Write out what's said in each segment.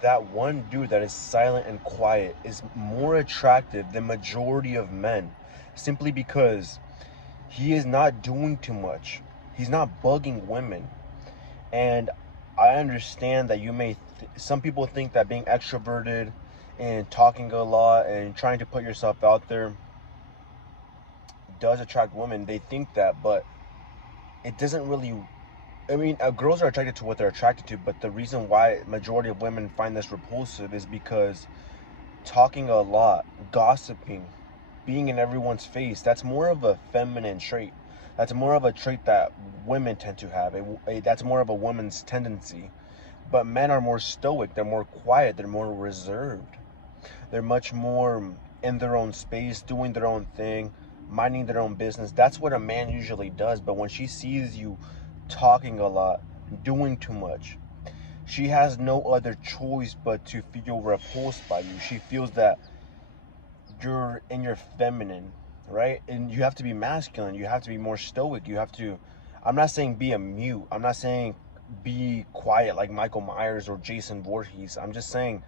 that one dude that is silent and quiet is more attractive than majority of men, simply because he is not doing too much. He's not bugging women. And I understand that some people think that being extroverted and talking a lot and trying to put yourself out there does attract women. They think that, but it doesn't really. I mean, girls are attracted to what they're attracted to, but the reason why majority of women find this repulsive is because talking a lot, gossiping, being in everyone's face, that's more of a feminine trait. That's more of a trait that women tend to have. That's more of a woman's tendency. But men are more stoic, they're more quiet, they're more reserved. They're much more in their own space, doing their own thing, minding their own business. That's what a man usually does. But when she sees you talking a lot, doing too much, she has no other choice but to feel repulsed by you. She feels that you're in your feminine, right? And you have to be masculine. You have to be more stoic. You have to, I'm not saying be a mute. I'm not saying be quiet like Michael Myers or Jason Voorhees. I'm just saying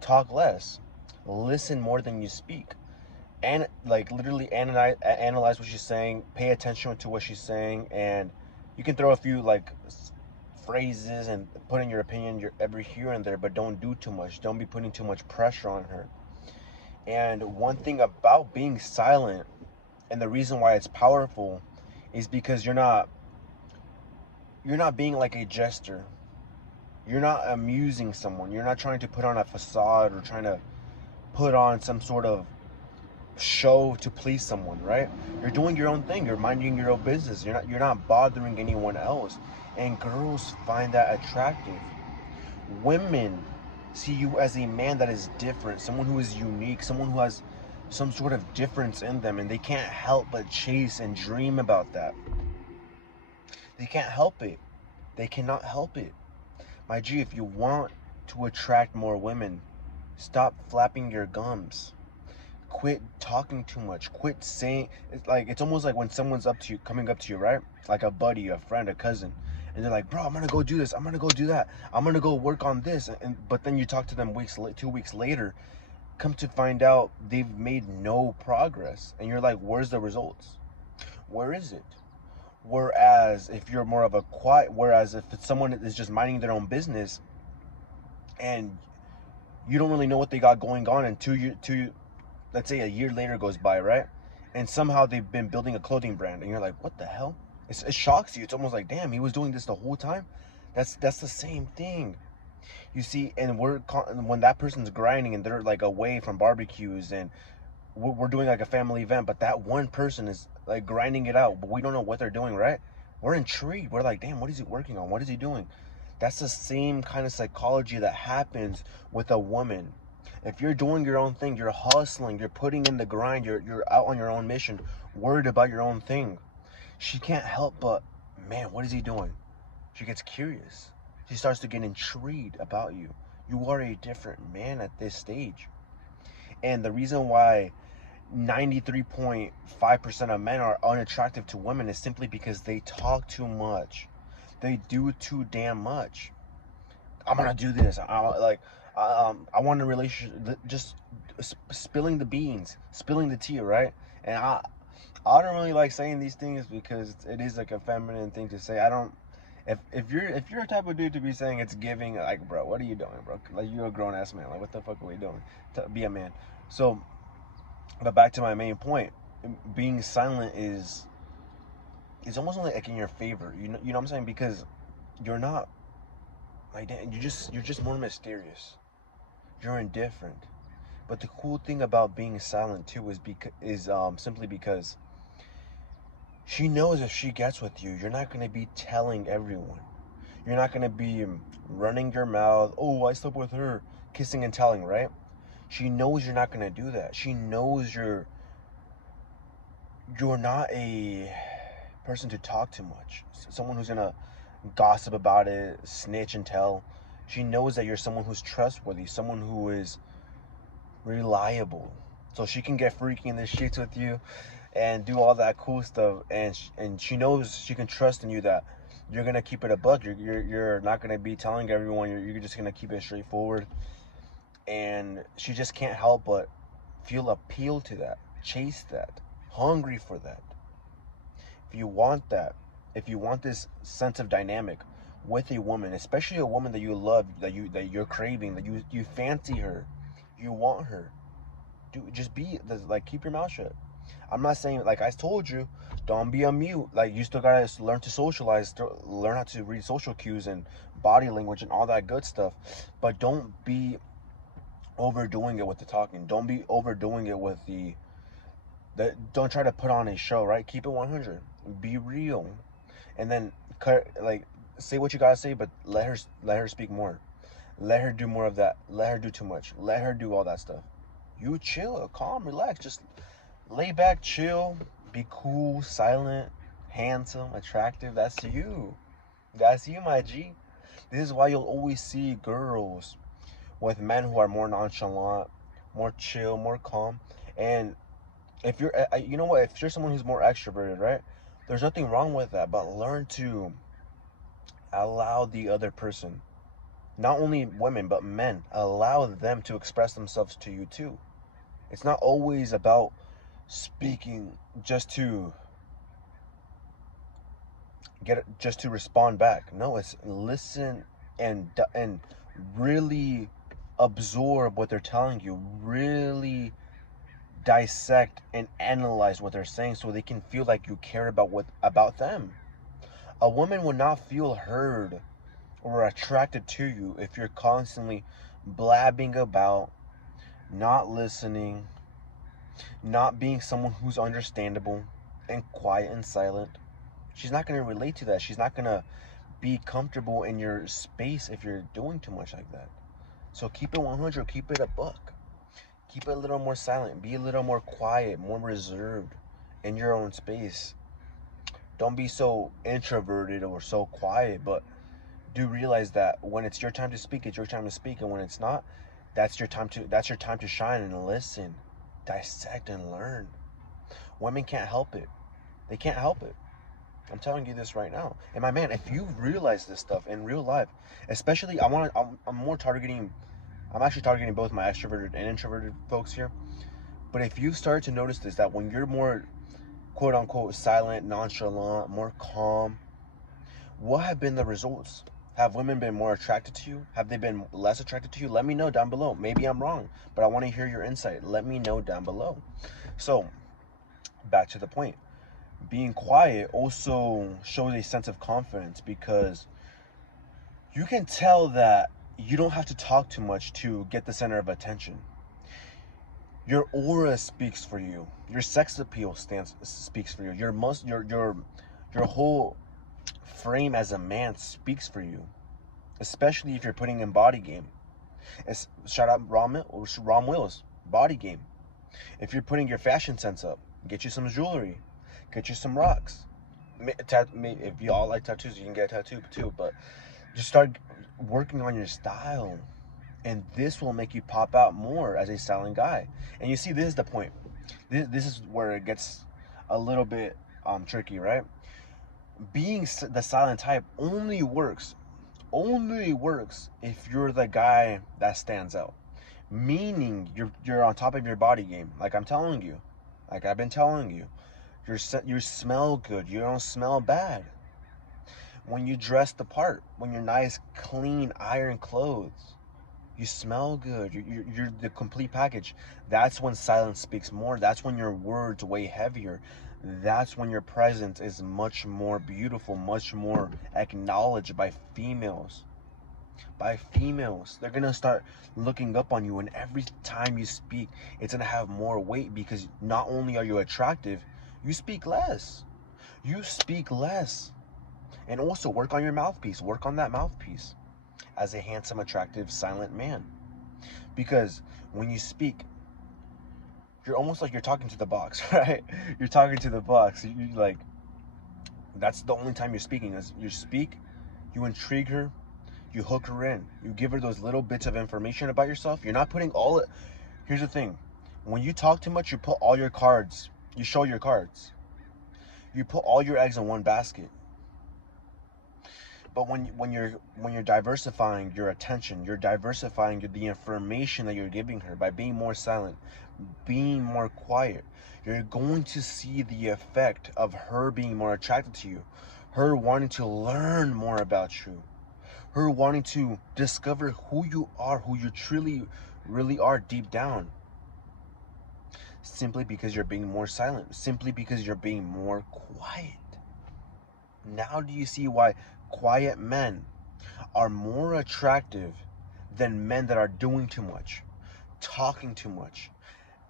talk less, listen more than you speak, and like literally analyze what she's saying, pay attention to what she's saying, and you can throw a few like phrases and put in your opinion your every here and there, but don't do too much. Don't be putting too much pressure on her. And one thing about being silent, and the reason why it's powerful, is because you're not being like a jester. You're not amusing someone. You're not trying to put on a facade or trying to put on some sort of show to please someone, right? You're doing your own thing. You're minding your own business. You're not bothering anyone else. And girls find that attractive. Women see you as a man that is different, someone who is unique, someone who has some sort of difference in them, and they can't help but chase and dream about that. They can't help it. They cannot help it. My G, if you want to attract more women, stop flapping your gums. Quit talking too much. Quit saying it's almost like when someone's up to you, coming up to you, right? Like a buddy, a friend, a cousin, and they're like, "Bro, I'm gonna go do this. I'm gonna go do that. I'm gonna go work on this." And but then you talk to them 2 weeks later, come to find out they've made no progress, and you're like, "Where's the results? Where is it?" Whereas if it's someone that is just minding their own business, and you don't really know what they got going on, and let's say a year later goes by, right? And somehow they've been building a clothing brand, and you're like, what the hell? It shocks you. It's almost like, damn, he was doing this the whole time. That's the same thing, you see. And when that person's grinding and they're like away from barbecues, and we're doing like a family event, but that one person is like grinding it out, but we don't know what they're doing, right? We're intrigued. We're like, damn, what is he working on? What is he doing? That's the same kind of psychology that happens with a woman. If you're doing your own thing, you're hustling, you're putting in the grind, you're out on your own mission, worried about your own thing, she can't help but, man, what is he doing? She gets curious. She starts to get intrigued about you. You are a different man at this stage. And the reason why 93.5% of men are unattractive to women is simply because they talk too much. They do too damn much. I'm gonna do this. I want a relationship. Just spilling the beans, spilling the tea, right? And I don't really like saying these things because it is like a feminine thing to say. I don't. If you're a type of dude to be saying it's giving, like, bro, what are you doing, bro? Like, you're a grown ass man. Like, what the fuck are we doing to be a man? So, but back to my main point, being silent is almost like in your favor. You know what I'm saying? Because you're not like that. You're just more mysterious. You're indifferent. But the cool thing about being silent too is simply because she knows if she gets with you, you're not gonna be telling everyone. You're not gonna be running your mouth. Oh, I slept with her, kissing and telling, right? She knows you're not gonna do that. She knows you're not a person to talk too much. Someone who's gonna gossip about it, snitch and tell. She knows that you're someone who's trustworthy, someone who is reliable. So she can get freaky in the sheets with you and do all that cool stuff, and she knows she can trust in you that You're gonna keep it a buck. You're not gonna be telling everyone. You're just gonna keep it straightforward. And she just can't help but feel appeal to that, chase that, hungry for that. If you want that, if you want this sense of dynamic with a woman, especially a woman that you love, that you're craving, that you fancy her, you want her, do just be like, keep your mouth shut. I'm not saying, like I told you, don't be a mute. Like, you still gotta learn to socialize, learn how to read social cues and body language and all that good stuff. But don't be overdoing it with the talking. Don't be overdoing it with the. Don't try to put on a show, right? Keep it 100. Be real, and then like say what you gotta say, but let her speak more. Let her do more of that. Let her do too much. Let her do all that stuff. You chill, calm, relax. Just lay back, chill, be cool, silent, handsome, attractive. That's you. That's you, my G. This is why you'll always see girls with men who are more nonchalant, more chill, more calm. And if you're, you know what, if you're someone who's more extroverted, right? There's nothing wrong with that, but learn to allow the other person, not only women, but men, allow them to express themselves to you too. It's not always about speaking just to respond back. No, it's listen and really absorb what they're telling you. Really dissect and analyze what they're saying so they can feel like you care about them. A woman would not feel heard or attracted to you if you're constantly blabbing about, not listening, not being someone who's understandable and quiet and silent. She's not going to relate to that. She's not going to be comfortable in your space if you're doing too much like that. So keep it 100, keep it a buck. Keep it a little more silent, be a little more quiet, more reserved in your own space. Don't be so introverted or so quiet, but do realize that when it's your time to speak, it's your time to speak, and when it's not, that's your time to shine and listen, dissect and learn. Women can't help it. They can't help it. I'm telling you this right now. And my man, if you realize this stuff in real life, especially I'm actually targeting both my extroverted and introverted folks here. But if you start to notice this, that when you're more quote unquote silent, nonchalant, more calm, what have been the results? Have women been more attracted to you? Have they been less attracted to you? Let me know down below. Maybe I'm wrong, but I want to hear your insight. Let me know down below. So, back to the point. Being quiet also shows a sense of confidence, because you can tell that you don't have to talk too much to get the center of attention. Your aura speaks for you. Your sex appeal speaks for you. Your whole frame as a man speaks for you, especially if you're putting in body game. Shout out Rom Wills, body game. If you're putting your fashion sense up, get you some jewelry, get you some rocks. If you all like tattoos, you can get a tattoo too, but just start working on your style, and this will make you pop out more as a styling guy. And you see, this is the point. This is where it gets a little bit tricky, right? Being the silent type only works if you're the guy that stands out. Meaning you're on top of your body game. Like I'm telling you, like I've been telling you, you smell good. You don't smell bad. When you dress the part, when you're nice, clean, iron clothes, you smell good. You're the complete package. That's when silence speaks more. That's when your words weigh heavier. That's when your presence is much more beautiful, much more acknowledged by females. They're gonna start looking up on you, and every time you speak, it's gonna have more weight, because not only are you attractive, you speak less. You speak less. And also work on your mouthpiece. Work on that mouthpiece as a handsome, attractive, silent man. Because when you speak, you're almost like you're talking to the box, right? You're talking to the box. You like, that's the only time you're speaking. Is you speak, you intrigue her, you hook her in, you give her those little bits of information about yourself. You're not putting all it. Here's the thing: when you talk too much, you put all your cards. You show your cards. You put all your eggs in one basket. But when you're diversifying your attention, you're diversifying the information that you're giving her by being more silent, being more quiet, you're going to see the effect of her being more attracted to you, her wanting to learn more about you, her wanting to discover who you are, who you truly really are deep down. Simply because you're being more silent, simply because you're being more quiet. Now do you see why quiet men are more attractive than men that are doing too much, talking too much,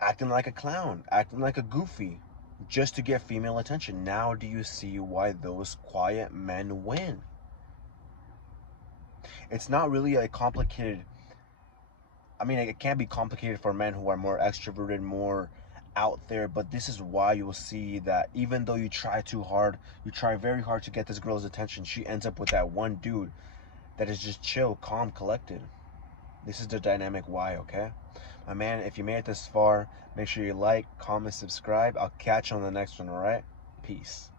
acting like a clown, acting like a goofy, just to get female attention? Now do you see why those quiet men win? It's not really a complicated, I mean, it can be complicated for men who are more extroverted, more out there, but this is why you'll see that even though you try too hard, you try very hard to get this girl's attention, she ends up with that one dude that is just chill, calm, collected. This is the dynamic why, okay? My man, if you made it this far, make sure you like, comment, subscribe. I'll catch you on the next one, alright? Peace.